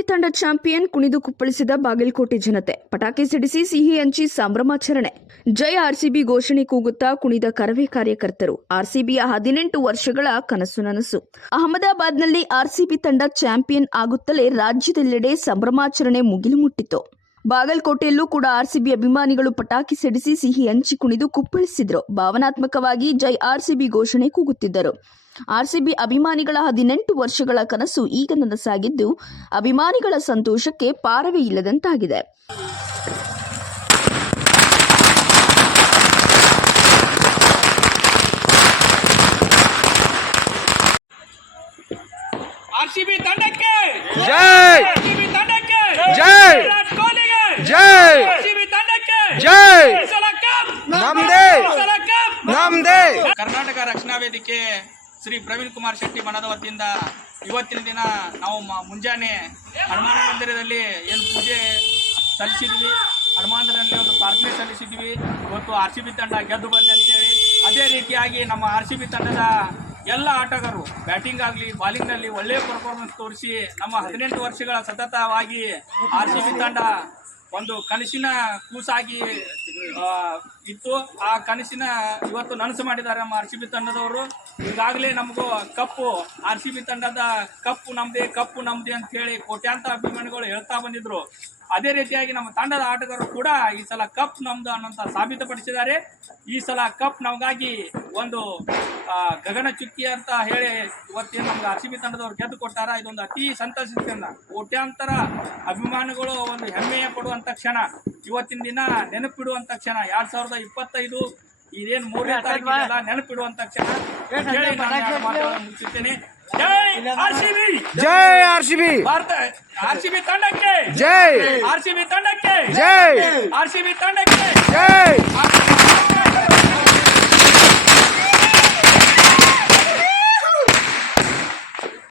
RCB ತಂಡ champion ಕುಣಿದು ಕುಪ್ಪಳಿಸಿದ ಬಾಗಲಕೋಟೆ ಜನತೆ. ಪಟಾಕಿ ಸಿಡಿಸಿ ಸಿಹಿ ಹಂಚಿ ಸಂಭ್ರಮಾಚರಣೆ. ಜೈ ಆರ್ಸಿಬಿ ಘೋಷಣೆ ಕೂಗುತ್ತಾ ಕುಣಿದ ಕರವೇ ಕಾರ್ಯಕರ್ತರು. ಆರ್ಸಿಬಿಯ 18 ವರ್ಷಗಳ ಕನಸು ನನಸು. ಅಹಮದಾಬಾದ್ನಲ್ಲಿ ಆರ್ಸಿಬಿ ತಂಡ ಚಾಂಪಿಯನ್ ಆಗುತ್ತಲೇ ರಾಜ್ಯದೆಲ್ಲೆಡೆ ಸಂಭ್ರಮಾಚರಣೆ ಮುಗಿಲು ಮುಟ್ಟಿತು. ಬಾಗಲಕೋಟೆಯಲ್ಲೂ ಕೂಡ ಆರ್ಸಿಬಿ ಅಭಿಮಾನಿಗಳು ಪಟಾಕಿ ಸಿಡಿಸಿ ಸಿಹಿ ಹಂಚಿ ಕುಣಿದು ಕುಪ್ಪಳಿಸಿದ್ರು. ಭಾವನಾತ್ಮಕವಾಗಿ ಜೈ ಆರ್ಸಿಬಿ ಘೋಷಣೆ ಕೂಗುತ್ತಿದ್ದರು. ಆರ್ಸಿಬಿ ಅಭಿಮಾನಿಗಳ 18 ವರ್ಷಗಳ ಕನಸು ಈಗ ನನಸಾಗಿದ್ದು, ಅಭಿಮಾನಿಗಳ ಸಂತೋಷಕ್ಕೆ ಪಾರವೇ ಇಲ್ಲದಂತಾಗಿದೆ. ಆರ್ಸಿಬಿ ತಂಡಕ್ಕೆ ಜೈ! ಆರ್ಸಿಬಿ ತಂಡಕ್ಕೆ ಜೈ! ವಿರಾಟ್ ಕೊಹ್ಲಿಗೆ ಜೈ! ಆರ್ಸಿಬಿ ತಂಡಕ್ಕೆ ಜೈ! ಈ ಸಲ ಕಪ್ ನಮ್ದೇ! ಈ ಸಲ ಕಪ್ ನಮ್ದೇ! ಕರ್ನಾಟಕ ರಕ್ಷಣಾ ವೇದಿಕೆ ಶ್ರೀ ಪ್ರವೀಣ್ ಕುಮಾರ್ ಶೆಟ್ಟಿ ಮನದ ವತಿಯಿಂದ ಇವತ್ತಿನ ದಿನ ನಾವು ಮುಂಜಾನೆ ಹನುಮಾನ ಮಂದಿರದಲ್ಲಿ ಏನು ಪೂಜೆ ಸಲ್ಲಿಸಿದ್ವಿ, ಹನುಮಾನದಲ್ಲಿ ಒಂದು ಪ್ರಾರ್ಥನೆ ಸಲ್ಲಿಸಿದ್ವಿ. ಇವತ್ತು ಆರ್ಸಿಬಿ ತಂಡ ಗೆದ್ದು ಬಂದೆ ಅಂತೇಳಿ. ಅದೇ ರೀತಿಯಾಗಿ ನಮ್ಮ ಆರ್ಸಿಬಿ ತಂಡದ ಎಲ್ಲ ಆಟಗಾರರು ಬ್ಯಾಟಿಂಗ್ ಆಗಲಿ ಬಾಲಿಂಗ್ನಲ್ಲಿ ಒಳ್ಳೆಯ ಪರ್ಫಾರ್ಮೆನ್ಸ್ ತೋರಿಸಿ ನಮ್ಮ 18 ವರ್ಷಗಳ ಸತತವಾಗಿ ಆರ್ಸಿಬಿ ತಂಡ ಒಂದು ಕನಸಿನ ಕೂಸಾಗಿ ಇತ್ತು. ಆ ಕನಸಿನ ಇವತ್ತು ನನಸು ಮಾಡಿದ್ದಾರೆ ನಮ್ಮ ಆರ್ಸಿಬಿ ತಂಡದವರು. ಈಗಾಗಲೇ ನಮಗೂ ಕಪ್ಪು ಆರ್ಸಿಬಿ ತಂಡದ ಕಪ್ಪು ನಮ್ದೇ ಅಂತ ಹೇಳಿ ಕೋಟ್ಯಾಂತರ ಅಭಿಮಾನಿಗಳು ಹೇಳ್ತಾ ಬಂದಿದ್ರು. ಅದೇ ರೀತಿಯಾಗಿ ನಮ್ಮ ತಂಡದ ಆಟಗಾರರು ಕೂಡ ಈ ಸಲ ಕಪ್ ನಮ್ದು ಅನ್ನೋಂಥ ಸಾಬೀತುಪಡಿಸಿದ್ದಾರೆ. ಈ ಸಲ ಕಪ್ ನಮಗಾಗಿ ಒಂದು ಗಗನ ಚುಕ್ಕಿ ಅಂತ ಹೇಳಿ ಇವತ್ತೇನು ನಮ್ಗೆ ಆರ್ಸಿಬಿ ತಂಡದವ್ರು ಗೆದ್ದು ಕೊಟ್ಟಾರ. ಇದೊಂದು ಅತಿ ಸಂತೋಷದಿಂದ ಕೋಟ್ಯಾಂತರ ಅಭಿಮಾನಿಗಳು ಒಂದು ಹೆಮ್ಮೆಯ ಪಡುವಂಥ ಕ್ಷಣ, ಇವತ್ತಿನ ದಿನ ನೆನಪಿಡುವಂಥ ಕ್ಷಣ. 2025 ಇದೇನು 3ನೇ ತಾರೀಕಿಗೆಲ್ಲ ನೆನಪಿಡುವಂಥ ಕ್ಷಣ ಹೇಳಿ ನಾನು ಮುಗಿಸುತ್ತೇನೆ. ಜೈ ಆರ್ಸಿಬಿ! ಜೈ ಆರ್ಸಿಬಿ! ಭಾರತ ಆರ್ಸಿಬಿ ತಂಡಕ್ಕೆ ಜೈ! ಆರ್ಸಿಬಿ ತಂಡಕ್ಕೆ ಜೈ! ಆರ್ಸಿಬಿ ತಂಡಕ್ಕೆ ಜೈ!